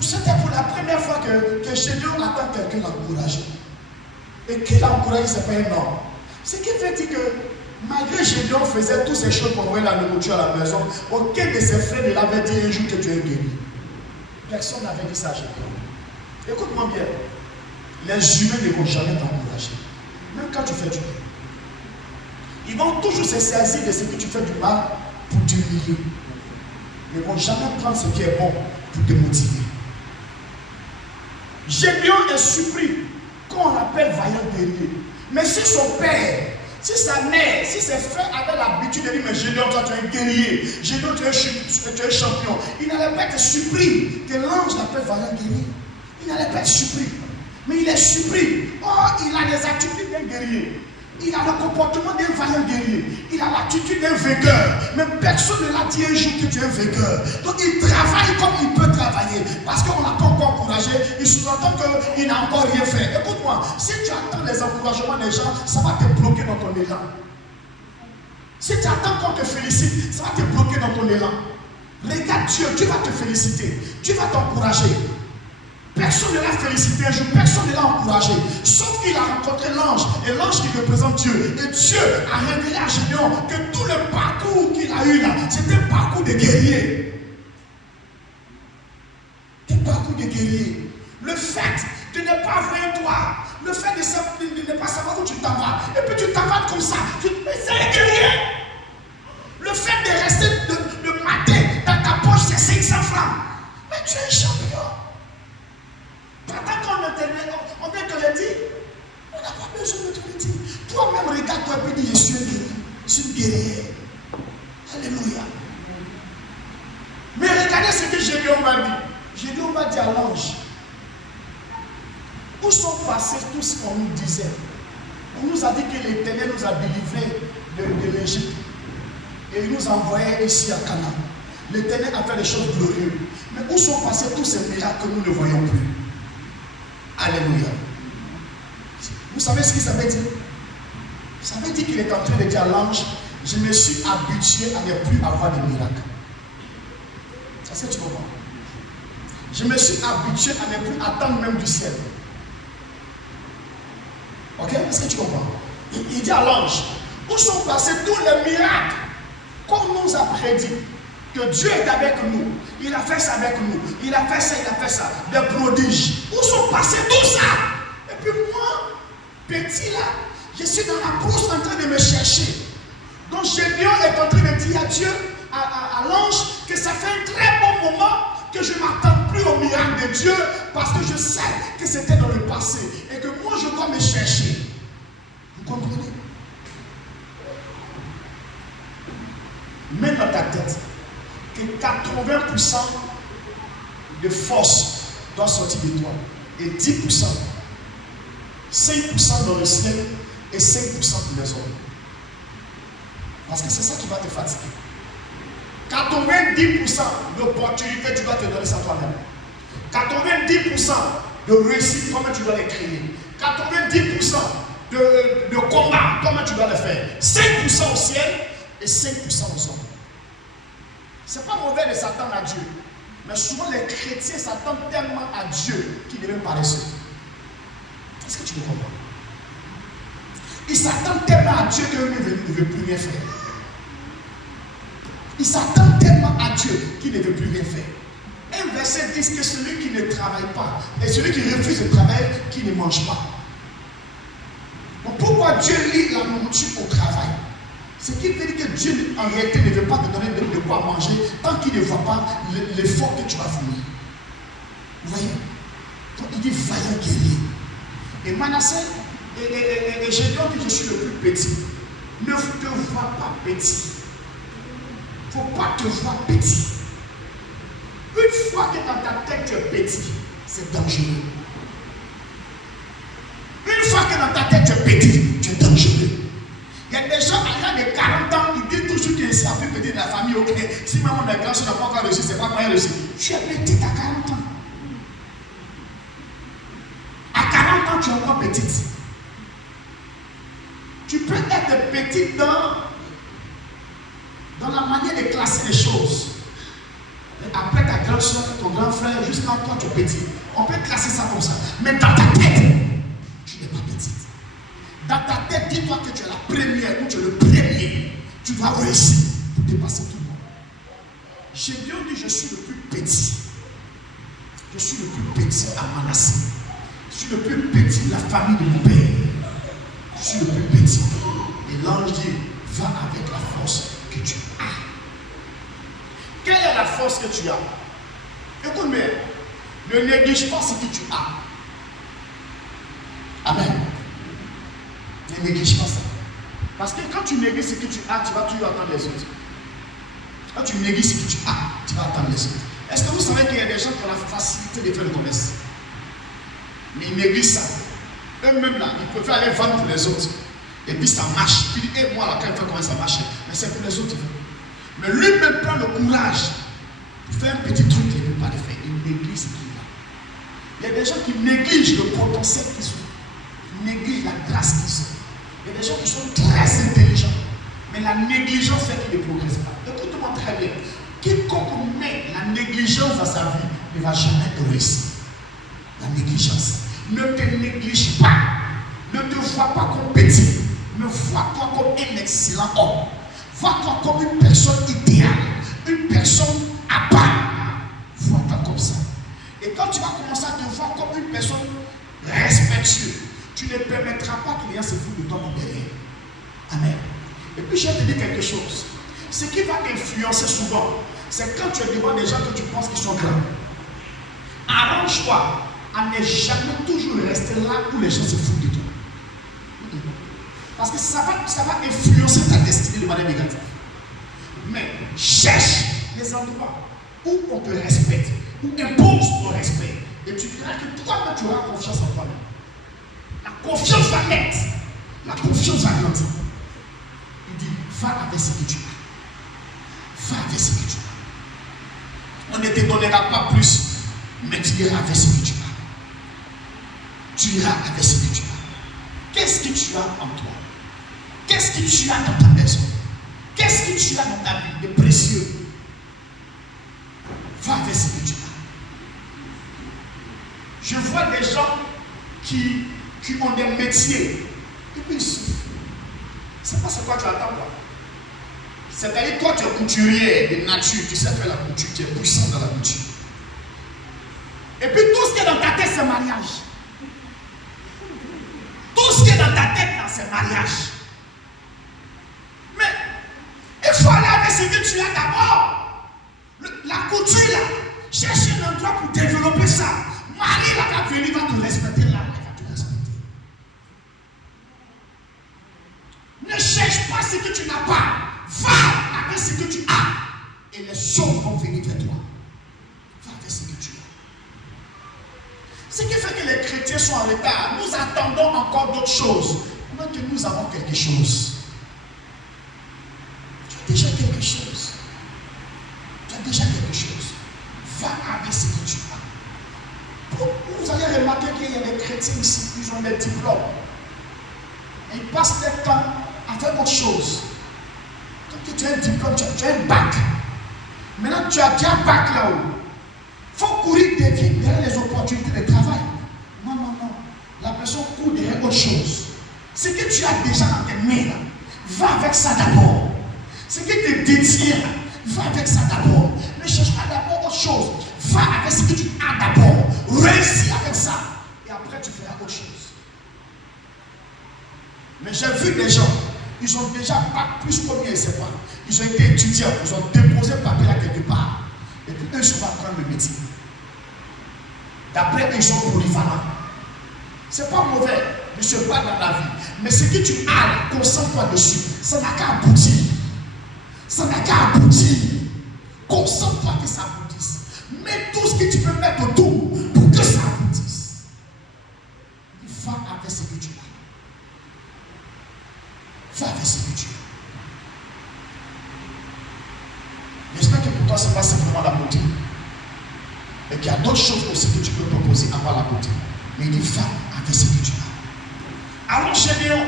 C'était pour la première fois que Gédéon attend quelqu'un l'encourager. Et qu'il a encouragé, c'est pas un homme. Ce qui fait dire que malgré Gédéon faisait toutes ces choses pour envoyer la nourriture à la maison, aucun de ses frères ne l'avait dit un jour que tu es guéri. Personne n'avait dit ça à Gédéon. Écoute-moi bien. Les humains ne vont jamais t'encourager. Même quand tu fais du bien. Ils vont toujours se saisir de ce que tu fais du mal pour t'humilier. Ils ne vont jamais prendre ce qui est bon pour te motiver. Gédéon est surpris qu'on appelle vaillant guerrier. Mais si son père, si sa mère, si ses frères avaient l'habitude de dire mais Gédéon, toi tu es un guerrier, Gédéon, tu es un champion, il n'allait pas être surpris que l'ange l'appelle vaillant guerrier. Il n'allait pas être surpris. Mais il est surpris. Oh, il a des attitudes d'un guerrier. Il a le comportement d'un vaillant guerrier. Il a l'attitude d'un vainqueur. Mais personne ne l'a dit un jour que tu es un vainqueur. Donc il travaille comme il peut travailler. Parce qu'on n'a pas encore encouragé. Il sous-entend qu'il n'a encore rien fait. Écoute-moi, si tu attends les encouragements des gens, ça va te bloquer dans ton élan. Si tu attends qu'on te félicite, ça va te bloquer dans ton élan. Regarde Dieu, Dieu va te féliciter. Dieu va t'encourager. Personne ne l'a félicité un jour, personne ne l'a encouragé. Sauf qu'il a rencontré l'ange, et l'ange qui représente Dieu. Et Dieu a révélé à Gédéon que tout le parcours qu'il a eu là, c'était un parcours de guerrier. Un parcours de guerrier. Le fait de ne pas voir toi, le fait de ne pas savoir où tu t'en vas, et puis tu t'en vas comme ça, mais c'est un guerrier. Le fait de rester de matin dans ta poche, c'est 500 francs. Mais tu es un champion. Pendant qu'on te le dit, on n'a pas besoin de te le dire. Toi-même, regarde-toi et dis, je suis un guerrier. Je suis une guerrière. Alléluia. Mais regardez ce que Gédéon m'a dit. Gédéon m'a dit à l'ange, où sont passés tout ce qu'on nous disait? On nous a dit que l'Éternel nous a délivrés de l'Égypte. Et il nous a envoyés ici à Canaan. L'Éternel a fait des choses glorieuses. Mais où sont passés tous ces miracles que nous ne voyons plus? Alléluia. Vous savez ce que ça veut dire? Ça veut dire qu'il est en train de dire à l'ange, je me suis habitué à ne plus avoir de miracles. C'est ce que tu comprends? Je me suis habitué à ne plus attendre même du ciel. Ok? Est-ce que tu comprends? Il dit à l'ange, où sont passés tous les miracles qu'on nous a prédit? Que Dieu est avec nous. Il a fait ça avec nous. Il a fait ça, il a fait ça. Des prodiges. Où sont passés tout ça? Et puis moi, petit là, je suis dans la brousse en train de me chercher. Donc Gédéon est en train de dire à Dieu, à l'ange, que ça fait un très bon moment que je ne m'attends plus au miracle de Dieu parce que je sais que c'était dans le passé et que moi je dois me chercher. Vous comprenez? Mets dans ta tête que 80% de force doit sortir de toi et 10%, 5% dans le ciel et 5% pour les hommes. Parce que c'est ça qui va te fatiguer. 90% d'opportunités, tu dois te donner ça toi-même. 90% de réussite, toi-même tu dois les créer. 90% de combat, toi-même tu dois les faire. 5% au ciel et 5% aux hommes. C'est pas mauvais de s'attendre à Dieu. Mais souvent les chrétiens s'attendent tellement à Dieu qu'ils deviennent paresseux. Est-ce que tu me comprends? Ils s'attendent tellement à Dieu qu'eux ne veulent plus rien faire. Ils s'attendent tellement à Dieu qu'ils ne veulent plus rien faire. Un verset dit que celui qui ne travaille pas et celui qui refuse de travailler, qui ne mange pas. Donc pourquoi Dieu lie la nourriture au travail? Ce qui veut dire que Dieu en réalité ne veut pas te donner de quoi manger tant qu'il ne voit pas l'effort que tu vas fournir. Vous voyez? Donc il dit vaillant guerrier. Et Manassé, et Gédéon dit je suis le plus petit. Ne te vois pas petit. Il ne faut pas te voir petit. Une fois que dans ta tête tu es petit, c'est dangereux. Une fois que dans ta tête tu es petit, tu es dangereux. Il y a des gens à l'âge de 40 ans, ils disent toujours qu'ils sont plus petits de la famille. Ok, si même on est grand, si on n'a pas encore réussi, c'est pas moyen réussi. Tu es petit à 40 ans. À 40 ans, tu es encore petite. Tu peux être petite dans la manière de classer les choses. Mais après ta grande grande soeur, ton grand frère, jusqu'à toi tu es petit. On peut classer ça comme ça. Mais dans ta tête, tu n'es pas petite. Dans ta tête, dis-toi que tu es la première ou tu es le premier. Tu dois réussir pour dépasser tout le monde. Gédéon dit, je suis le plus petit. Je suis le plus petit à Manassé. Je suis le plus petit de la famille de mon père. Je suis le plus petit. Et l'ange dit, va avec la force que tu as. Quelle est la force que tu as? Écoute-moi, ne néglige pas ce que tu as. Amen. Ne néglige pas ça. Parce que quand tu négliges ce que tu as, tu vas toujours attendre les autres. Quand tu négliges ce que tu as, tu vas attendre les autres. Est-ce que vous savez qu'il y a des gens qui ont la facilité de faire le commerce? Mais ils négligent ça. Eux-mêmes là, ils préfèrent aller vendre pour les autres. Et puis ça marche. Puis et moi là, quand il fait comment ça marche, mais c'est pour les autres. Mais lui-même prend le courage de faire un petit truc qu'il ne peut pas le faire. Il néglige ce qu'il a. Il y a des gens qui négligent le potentiel qu'ils ont. Ils négligent la grâce qu'ils ont. Il y a des gens qui sont très intelligents. Mais la négligence fait qu'ils ne progressent pas. Écoute-moi très bien. Quiconque met la négligence dans sa vie ne va jamais réussir. La négligence. Ne te néglige pas. Ne te vois pas comme petit. Mais vois-toi comme un excellent homme. Vois-toi comme une personne idéale. Une personne à part. Vois-toi comme ça. Et quand tu vas commencer à te voir comme une personne respectueuse, tu ne permettras pas que les gens se foutent de toi en derrière. Amen. Et puis je vais te dire quelque chose. Ce qui va influencer souvent, c'est quand tu es devant des gens que tu penses qu'ils sont grands. Arrange-toi à ne jamais toujours rester là où les gens se foutent de toi. Parce que ça va influencer ta destinée de manière négative. Mais cherche les endroits où on te respecte, où impose ton respect. Et tu verras que toi-même tu auras confiance en toi-même. La confiance va naître. La confiance va grandir. Il dit, va avec ce que tu as. Va avec ce que tu as. On ne te donnera pas plus, mais tu iras avec ce que tu as. Tu iras avec ce que tu as. Qu'est-ce que tu as en toi? Qu'est-ce que tu as dans ta maison? Qu'est-ce que tu as dans ta vie de précieux? Va avec ce que tu as. Je vois des gens qui ont des métiers et puis ils souffrent. C'est pas ce quoi tu attends là. C'est-à-dire toi tu es couturier de nature, tu sais faire la couture, tu es puissant dans la couture. Et puis tout ce qui est dans ta tête c'est mariage. Tout ce qui est dans ta tête là c'est mariage. Mais il faut aller avec ce que tu as d'abord. La couture là, cherche un endroit pour développer ça. Marie là quand tu va te respecter là, elle va te respecter. Ne cherche pas ce que tu n'as pas. Va avec ce que tu as. Et les choses vont venir vers toi. Va avec ce que tu as. Ce qui fait que les chrétiens sont en retard. Nous attendons encore d'autres choses. Pendant que nous avons quelque chose. Tu as déjà quelque chose. Tu as déjà quelque chose. Va avec ce que tu as. Vous allez remarquer qu'il y a des chrétiens ici, ils ont des diplômes. Et ils passent leur temps à faire autre chose. Quand tu as un diplôme, tu as un bac. Maintenant, tu as déjà un bac là-haut. Il faut courir derrière les opportunités de travail. Non, non, non. La personne court derrière autre chose. Ce que tu as déjà dans tes mains, là, va avec ça d'abord. Ce qui te détient, là, va avec ça d'abord. Ne cherche pas d'abord autre chose. Va avec ce que tu as d'abord. Réussis avec ça. Et après, tu feras autre chose. Mais j'ai vu des gens, ils ont déjà bac plus combien, je ne sais pas. Ils ont été étudiants, ils ont déposé le papier là quelque part. Et puis eux, ils sont en train de métier. D'après eux, ils sont polyvalents. C'est pas mauvais de se battre dans la vie. Mais ce que tu as, concentre-toi dessus. Ça n'a qu'à aboutir. Ça n'a qu'à aboutir. Concentre-toi que ça aboutisse. Mets tout ce que tu peux mettre autour pour que ça aboutisse. Va avec ce que tu as. Va avec ce que tu as. J'espère que pour toi, ce n'est pas simplement la beauté. Et qu'il y a d'autres choses aussi que tu peux proposer à part la beauté. Mais il dit, va avec ce que tu as. Alors Gédéon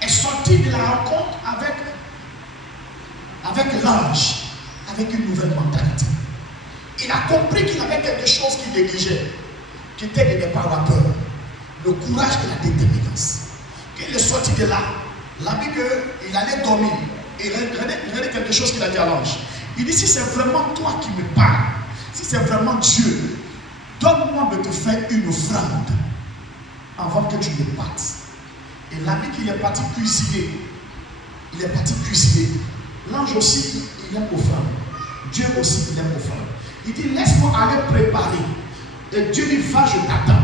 est sorti de la rencontre avec l'ange, avec une nouvelle mentalité. Il a compris qu'il avait quelque chose qu'il négligeait, qui était de ne pas avoir peur. Le courage et la détermination. Quand il est sorti de là, il a vu qu'il allait dormir. Et regardez quelque chose qu'il a dit à l'ange. Il dit, si c'est vraiment toi qui me parles, si c'est vraiment Dieu, donne-moi de te faire une offrande avant que tu ne partes. Et l'ami qu'il est parti cuisiner, il est parti cuisiner. L'ange aussi, il aime offrande. Dieu aussi, il aime offrande. Il dit, laisse-moi aller préparer. Et Dieu dit, va, je t'attends.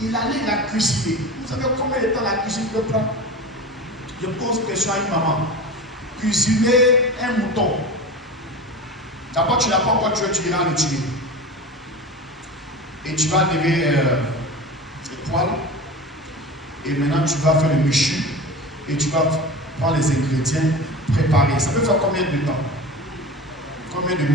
Il allait la cuisiner. Vous savez combien de temps la cuisine peut prendre? Je pose une question à une maman. Cuisiner un mouton. D'abord, tu n'as pas encore tué, tu iras le tuer. Et tu vas lever les poils. Et maintenant, tu vas faire le michu. Et tu vas prendre les ingrédients, préparer. Ça peut faire combien de temps? Combien de